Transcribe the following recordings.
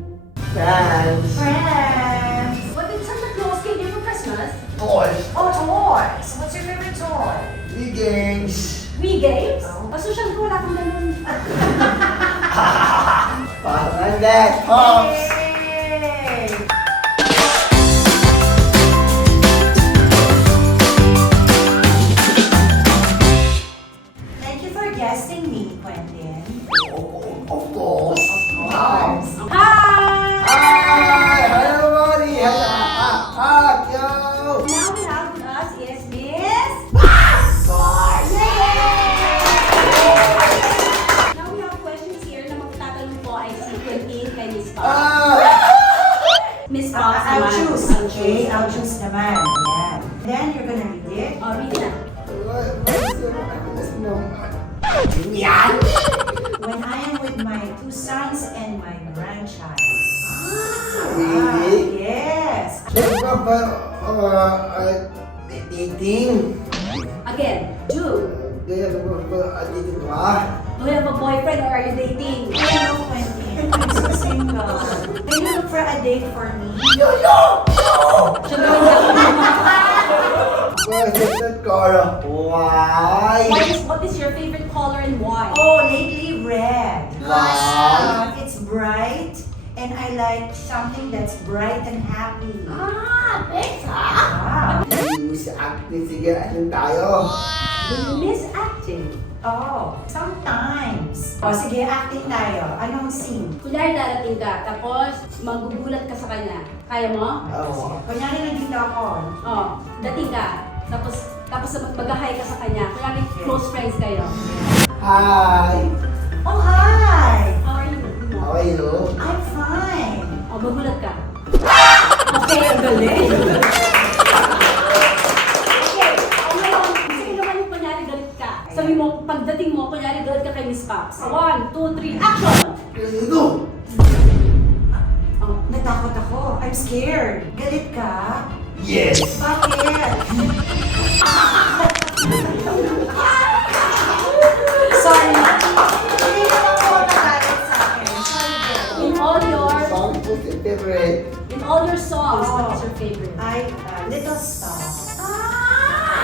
Friends. Friends! What did Santa Claus give you for Christmas? Toys. Oh, toys! What's your favorite toy? Big games. Wii games? Oh, social ko, wala kang ganun. Parang that. Pops. Yay! Thank you for guesting me, Quentin. Of course. Hi! Hi, everybody. Yo. Now we have with us is Miss Now we have questions here na magtatanong po ay si Quentin kay Miss Pop. Miss Pop I'll naman. choose. Okay, I'll choose naman. Ayan. Then you're gonna read it. Oh, read it na. Yan. When I am with my two sons and my grandchild. Really? Yes. Dating. Again, do. Dating ka? Do you have a boyfriend or are you dating? Hello, Quentin. I'm so single. Can you look for a date for me? Yo! Siya daw yung What is that color? Why? What is your favorite color and why? Oh, lately red. Why? It's bright. And I like something that's bright and happy. Thanks Ah. Miss acting, sige, anong tayo? Do you miss acting? Oh, sometimes. Oh, sige, acting tayo. Anong scene? Kunyari darating ka, tapos magugulat ka sa kanya. Kaya mo? Oo. Kunyari nandito ako. Oh, dating ka. Tapos mag-hi ka sa kanya. Kunyari close friends kayo. Hi! Oh, hi! How are you? How are you? I'm fine. Oh, magulat ka. Okay, ang galing. Okay, ngayon, sige naman yung kunyari galit ka. Sabi mo, pagdating mo, kunyari galit ka kay Miss Pops. 1, 2, 3, action! Ito! Oh, Natakot ako. I'm scared. Galit ka? Yes! Bakit? Sorry. Hindi naman ako nagalit sa akin. Sorry, girl. in all your Song po si favorite. songs, what is your favorite? Little Star.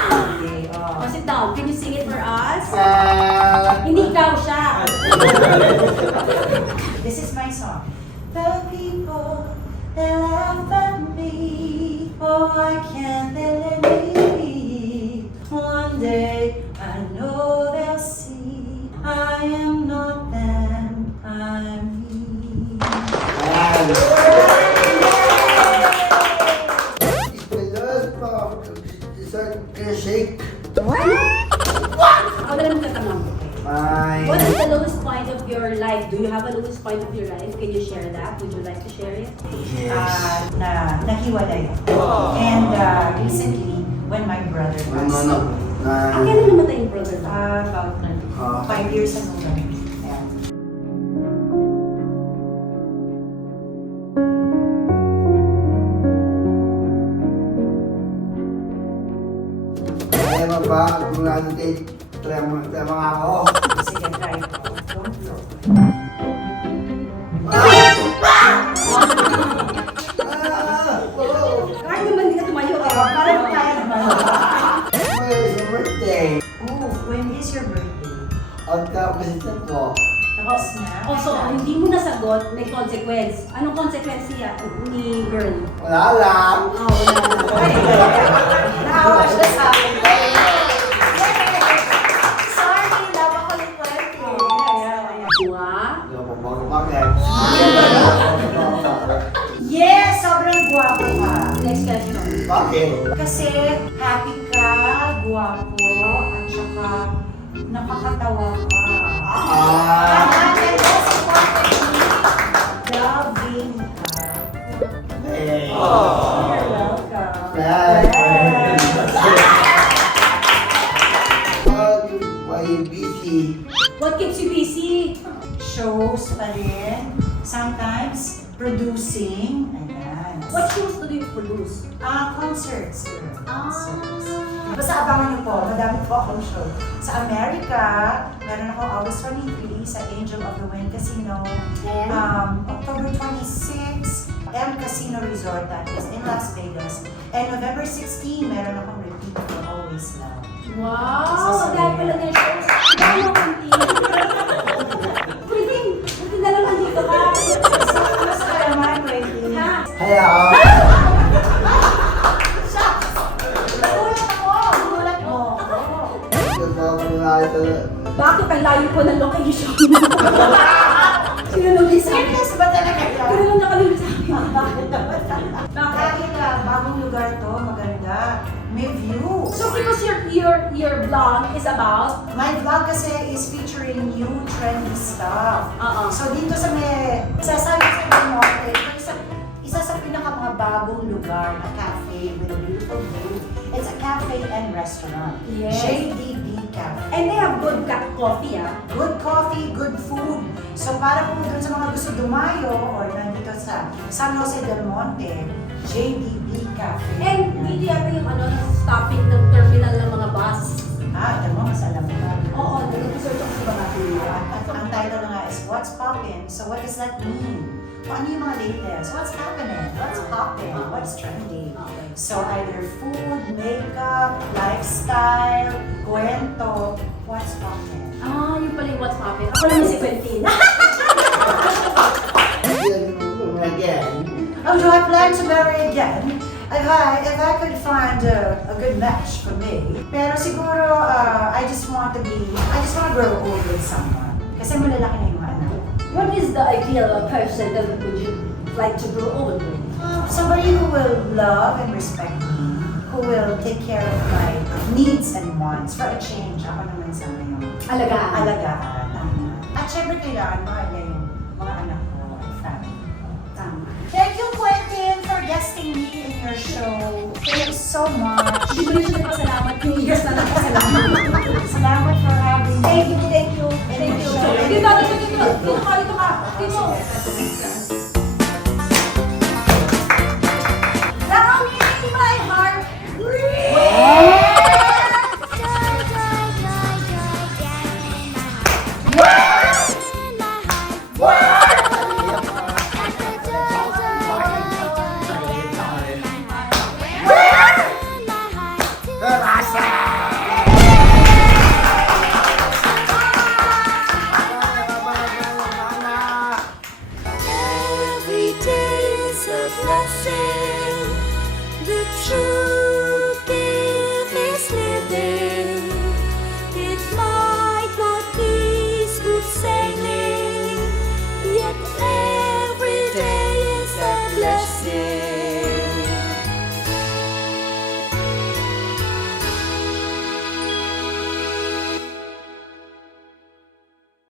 Okay, Oh, sit down. Can you sing it for us? Ah, Hindi ikaw siya. This is my song. The people, they laugh at me. Oh, I can't let me. One day, I know they'll see. I am not them, I'm me. Ayan. Pilos po. Shake. Ako na lang tatanong. Fine. What is the lowest point of your life? Do you have a lowest point of your life? Can you share that? Would you like to share it? Yes. Nahiwalay ako. And recently, when my brother was No. Ang kailan namatay yung brother mo? about 5 years ago. Yeah. Kaya mo ba? Kung natin, trema nga ako. Sige, try ko. Don't blow. Kahit naman hindi ka tumayo. Parang kaya naman. Where's your birthday? Oh, when is your birthday? Ang tapos ito po. Tapos na? Oh, so hindi mo nasagot, may consequence. Anong consequence niya ni girl? Wala lang. Oh, wala. Ay, naawa siya sa akin. Sorry, lava ko ni Puerto. Bunga? Hindi ko bakit. Yes, sobrang guwapo ka. Next question. Bakit? Kasi happy ka, guwapo, at saka nakakatawa ka. Ah. And most importantly, loving ka. Hey. You're welcome. Yes. Yes. Why you busy? What keeps you busy? Shows pa rin. Sometimes, producing. Ayan. What shows do you produce? Concerts. Ah. Basta abangan niyo po, madami po akong show. Sa America, meron ako August 23 sa Angel of the Wind Casino. And? October 26, M Casino Resort, that is in Las Vegas. And November 16, meron akong repeat for Always Love. Wow! Ang dahil pala ng shows. Dahil mo, Kunti. Kunti, buti na lang nandito ka. Mas kaya naman, Wendy. Ha? Hello. Nagulat ako! Nagulat mo! Bakit ang layo po ng location? Sinunod sa akin. Serious ba talaga yan? Sinunod na kami sa akin. Bakit naman? Dahil bagong lugar to, maganda. May view. So because your vlog is about My vlog kasi is featuring new trendy stuff. So dito sa may, sasabi sa inyo, isa sa pinaka mga bagong lugar na cafe with a beautiful view. It's a cafe and restaurant. Yes. JDB Cafe. and they have good coffee, ah. Good coffee, good food. So para po dun sa mga gusto dumayo or nandito sa San Jose del Monte, JDB Cafe. And dito yata yung stopping ng terminal ng mga bus. Ito mo, mas alam mo ba? Oo, nag-research ako sa baba nila. At ang title na nga is What's Poppin'? So what does that mean? Kung ano yung mga latest? What's happening? What's poppin'? What's trending? Okay. So either food, makeup, lifestyle, kwento, what's poppin'? Yun pala yung what's poppin'. Ako naman si Quentin. Again. Oh, do I plan to marry again? If I could find a good match for me. Pero siguro, I just want to grow old with someone. Kasi malalaki na yung mga anak. What is the ideal person that would you like to grow old with? Somebody who will love and respect me, who will take care of my needs and wants. For a change, ako naman sa ngayon. Alagaan. Alagaan. At syempre kailangan mahal niya yung mga anak ko at family ko. Tama. Thank you, Quentin, for guesting me in your show. Thank you so much. Hindi ko rin siya nagpasalamat. Yung years na nagpasalamat. Salamat for having me. Thank you. In Thank your you. show. Dito ka. Dito ka. Dito ka.